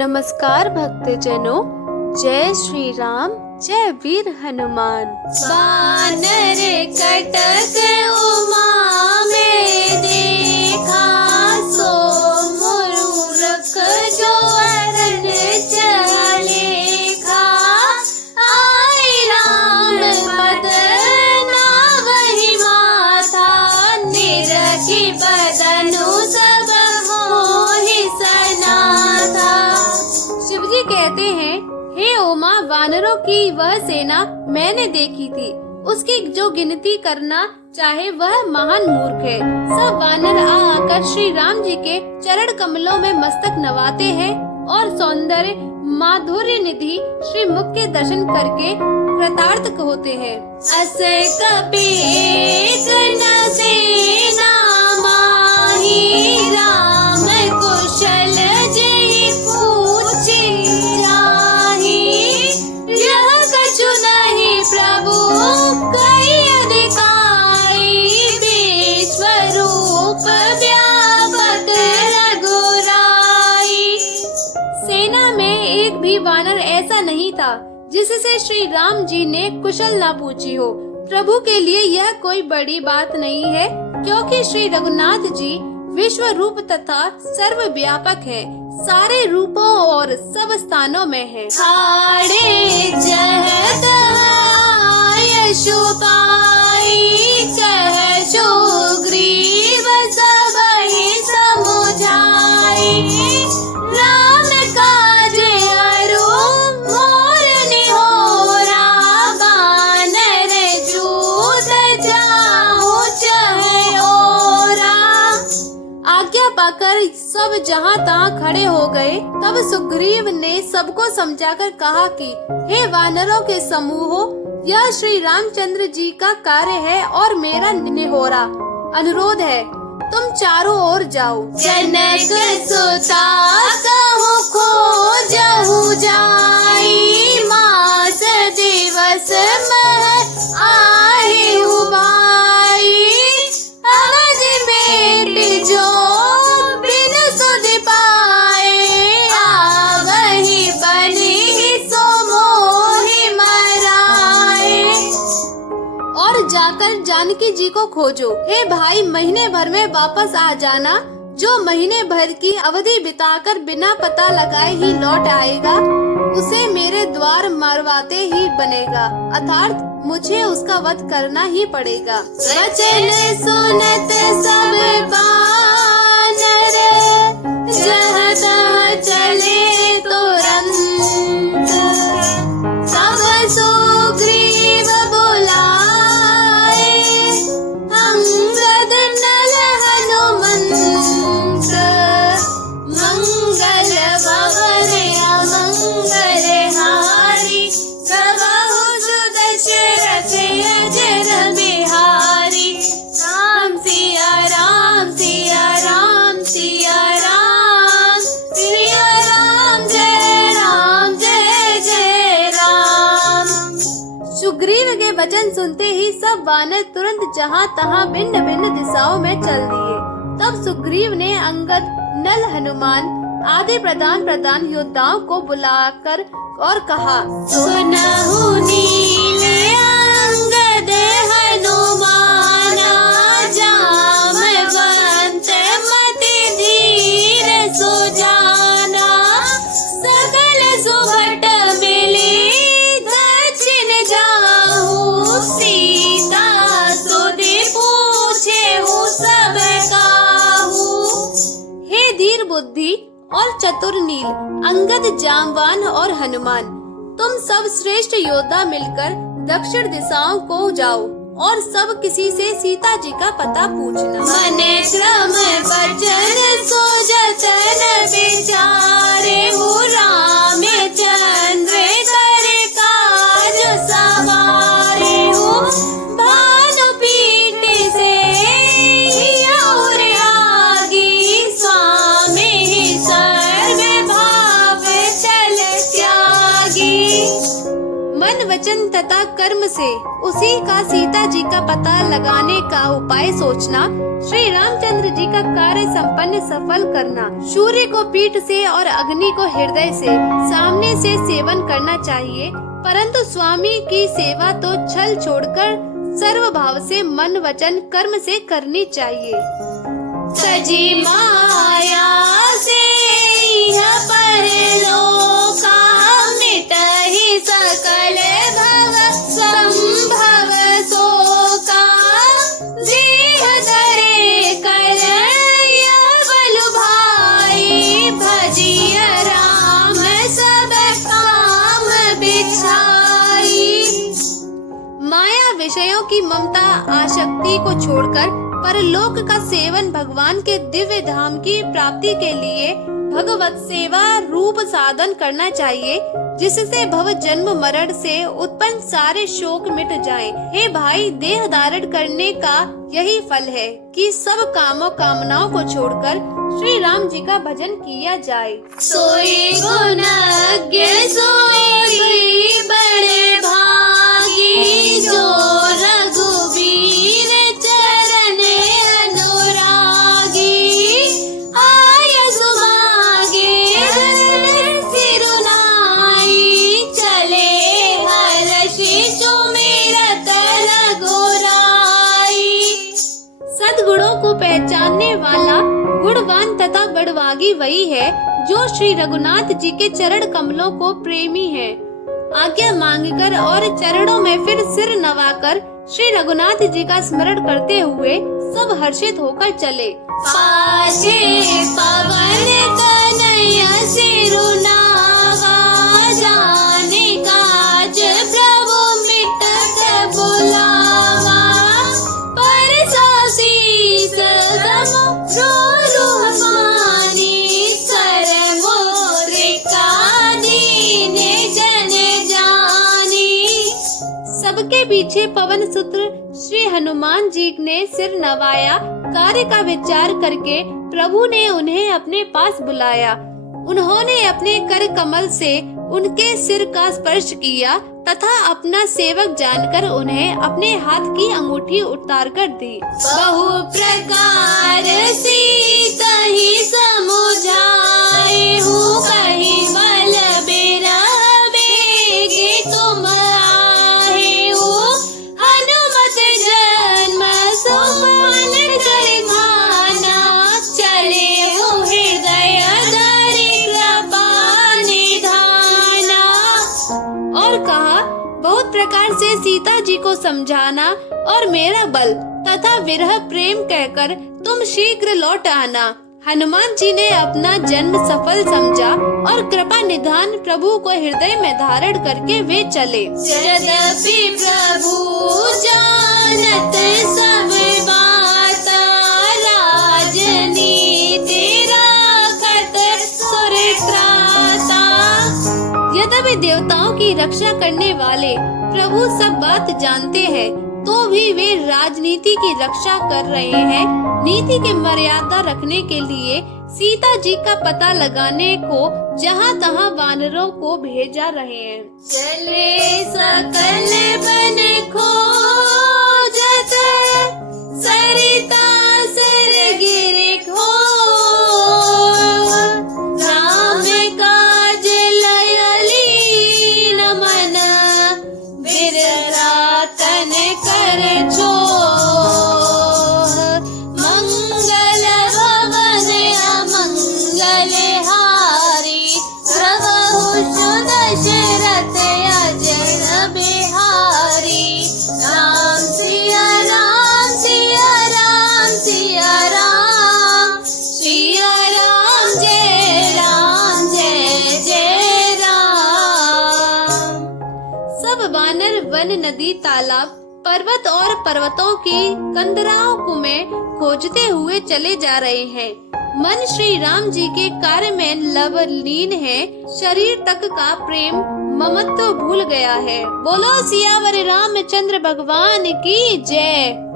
नमस्कार भक्तजनों, जय श्री राम, जय वीर हनुमान। वानर कटक उमा में देखा, सो मूरख जो अरन चलेखा। आई राम पद नावहि माथा, निरखि बदनु सब मोहि सनाथा। शिवजी कहते हैं, हे उमा, वानरों की वह सेना मैंने देखी थी, उसकी जो गिनती करना चाहे वह महान मूर्ख है। सब वानर आकर श्री राम जी के चरण कमलों में मस्तक नवाते हैं और सौंदर्य माधुर्य निधि श्री मुख के दर्शन करके कृतार्थ होते हैं। अस कपि एक न सेना माही, राम कुशल जेहि पूछि जाहि। यह कछु नहीं प्रभु कहि अधिकाई, विश्वरूप व्यापक रघुराई। सेना में एक भी वानर ऐसा नहीं था जिससे श्री राम जी ने कुशल ना पूछी हो। प्रभु के लिए यह कोई बड़ी बात नहीं है, क्योंकि श्री रघुनाथ जी विश्व रूप तथा सर्व व्यापक है, सारे रूपों और सब स्थानों में है। हाड़े जहत यशु पाई, कह सुग्रीव सबहि समुझाई। राम काज अरु मोर निहोरा, बानर जूथ जाहु चहै ओरा। आज्ञा पाकर सब जहाँ तहाँ खड़े हो गए। तब सुग्रीव ने सबको समझाकर कहा कि हे वानरों के समूहो, यह श्री रामचंद्र जी का कार्य है और मेरा निहोरा अनुरोध है, तुम चारों ओर जाओ। जनक सुता कहु खोजहु जाई, मास दिवस मह आहेहु भाई। अवध बेट जो बिन सुध पाए, आवहि बनि सो मोहि मराए। और जाकर जानकी जी को खोजो। हे भाई, महीने भर में वापस आ जाना। जो महीने भर की अवधि बिताकर बिना पता लगाए ही लौट आएगा, उसे मेरे द्वार मरवाते ही बनेगा, अर्थात मुझे उसका वध करना ही पड़ेगा। वचन सुनत सब बानर, जहाँ तहाँ चले तुरंत। सब सुग्रीव बुलाए, अंगद नल हनुमंत। मंगल भवन अमंगल हारी, प्रभु सुदशरथ अजर बिहारी। राम सिया राम सिया राम सिया राम, सिया राम जय जय राम। सुग्रीव के वचन सुनते ही सब वानर तुरंत जहाँ तहाँ भिन्न भिन्न दिशाओं में चल दिए। तब सुग्रीव ने अंगद, नल, हनुमान आदि प्रधान योद्धाओं को बुलाकर और कहा, सुनहु नील अंगद हनुमाना, जामवंत मति धीर सुजाना। सकल सुभट मिली दक्षिण जाहु, सीता सुधि पूछेहु सब काहू। हे धीर बुद्धि और चतुर नील, अंगद, जामवान और हनुमान, तुम सब श्रेष्ठ योद्धा मिलकर दक्षिण दिशाओं को जाओ और सब किसी से सीता जी का पता पूछना। मन क्रम वचन सो जतन विचारे, हो रामचंद्र कर काज सवारे। हो भानु पीठ से और आगी, स्वामी सर्व भाव चल त्यागी। मन वचन तथा कर्म से उसी का सीता जी का पता लगाने का उपाय सोचना, श्री रामचंद्र जी का कार्य संपन्न सफल करना, सूर्य को पीठ से और अग्नि को हृदय से सामने से सेवन करना चाहिए, परंतु स्वामी की सेवा तो छल छोड़कर सर्व भाव से मन वचन कर्म से करनी चाहिए। सजी माया से यह परलोका, मिटहि सकल भव संभव शोका, जेह धरे करय बलु भाई, भजिय राम सब काम बिछाई। माया विषयों की ममता आसक्ति को छोड़कर परलोक का सेवन भगवान के दिव्य धाम की प्राप्ति के लिए भगवत सेवा रूप साधन करना चाहिए, जिससे भव जन्म मरण से उत्पन्न सारे शोक मिट जाएं। हे भाई, देह धारण करने का यही फल है कि सब कामों कामनाओं को छोड़कर श्री राम जी का भजन किया जाए। सोई गुणज्ञ सोई बड़े भागी, जो रघुबीर चरण अनुरागी, आय सुमागे सिरुनाई, चले हर्षि सुमिरत रघुराई। सद्गुणों को पहचानने वाला गुणवान तथा बड़वागी वही है जो श्री रघुनाथ जी के चरण कमलों को प्रेमी है। आज्ञा मांगकर और चरणों में फिर सिर नवाकर श्री रघुनाथ जी का स्मरण करते हुए सब हर्षित होकर चले। पाछे पवन तनय सिरुनावा, जाने काज प्रभु मिटत बुलावा, परसा शीस सम रोलु पानी, सर मुद्रिका दीने जन जानी। सबके पीछे पवन सुत्र श्री हनुमान जी ने सिर नवाया। कार्य का विचार करके प्रभु ने उन्हें अपने पास बुलाया। उन्होंने अपने कर कमल से उनके सिर का स्पर्श किया तथा अपना सेवक जानकर उन्हें अपने हाथ की अंगूठी उतार कर दी। बहु प्रकार सीतहि समुझाए हूँ, कहीं बल बिरह बेगे तुम आए हो, हनुमत जन्म सुमन दरघाना, चले हो हृदय धरि कृपा निधाना। और कहा, बहुत प्रकार से सीता जी को समझाना और मेरा बल तथा विरह प्रेम कहकर तुम शीघ्र लौट आना। हनुमान जी ने अपना जन्म सफल समझा और कृपा निधान प्रभु को हृदय में धारण करके वे चले। यद्यपि प्रभु जानत सब बाता, राजनीति राखत सुर त्राता। यद्यपि देवताओं की रक्षा करने वाले प्रभु सब बात जानते हैं, तो भी वे राजनीति की रक्षा कर रहे हैं। नीति की मर्यादा रखने के लिए सीता जी का पता लगाने को जहाँ तहाँ वानरों को भेजा रहे हैं। चले सकल बन खोजत, सरिता सर गिर खो, राम काज लयली न मन, बिररातन कर छो, मंगल भवन अमंगल हारी, प्रभु दशरथ अजर बिहारी। राम सिया राम सिया राम सिया राम, सिया राम जय जय राम। सब वानर वन नदी तालाब पर्वत और पर्वतों की कंदराओं को में खोजते हुए चले जा रहे हैं। मन श्री राम जी के कार्य में लवलीन है, शरीर तक का प्रेम ममत्व भूल गया है। बोलो सियावर रामचंद्र भगवान की जय।